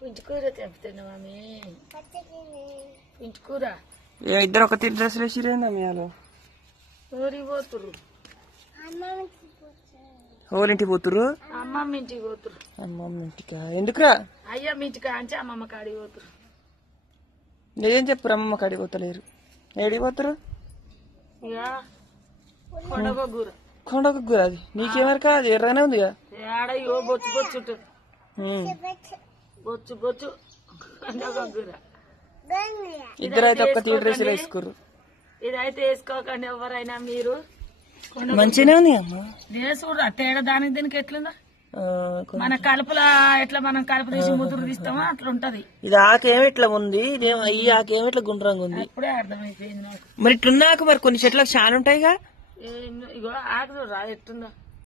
పుంచుకూర తెంపుతున్నా mummy పుంచుకూర ఇద్దరు ఒక తీరు డ్రెస్సులు వేసిరేందా మీ వాళ్ళు ఊరికి పోతుర్రు ఓలింటికి పోతుర్రు అమ్మమ్మ ఇంటికి పోతుర్రు అమ్మమ్మ ఇంటికా ఎందుకురా అయ్యమ్మ ఇంటికి అంచి అమ్మమ్మ కాడికి పోతుర్రు ఏం చెప్పురు అమ్మమ్మ కాడికి పోతలేరు ఏడికి పోతురు ఇక కొండగూర కొండకు గుర అది నీకేమరకా అది ఎర్రనే ఉంది ఆడ ఇగో బొచ్చు బొచ్చు ఉంటుంది బొచ్చు బొచ్చు కొండగూర ఇద్దరైతే ఒక్క తీరు డ్రెస్సులు వేసుకుర్రు ఇదైతే వేసుకోకండి ఎవరైనా మీరు మంచిగానే ఉంది అమ్మ చూడ తేడా దానికి దీనికి ఎట్లుందా మన కలుపుల ఎట్లా మనం కలుపు తీసి ముదురు తీస్తామో అట్లా ఉంటది ఇది ఆకేమో ఇట్లా ఉంది ఈ ఆకేమో ఇట్లా గుండ్రంగా ఉంది ఇప్పుడే అర్థమైపోయింది నాకు మరి ఇట్లున్నాక మరి కొన్ని చెట్లకు చాలా ఉంటాయిగా ఇగో ఆకు చూడరా ఎట్టుందో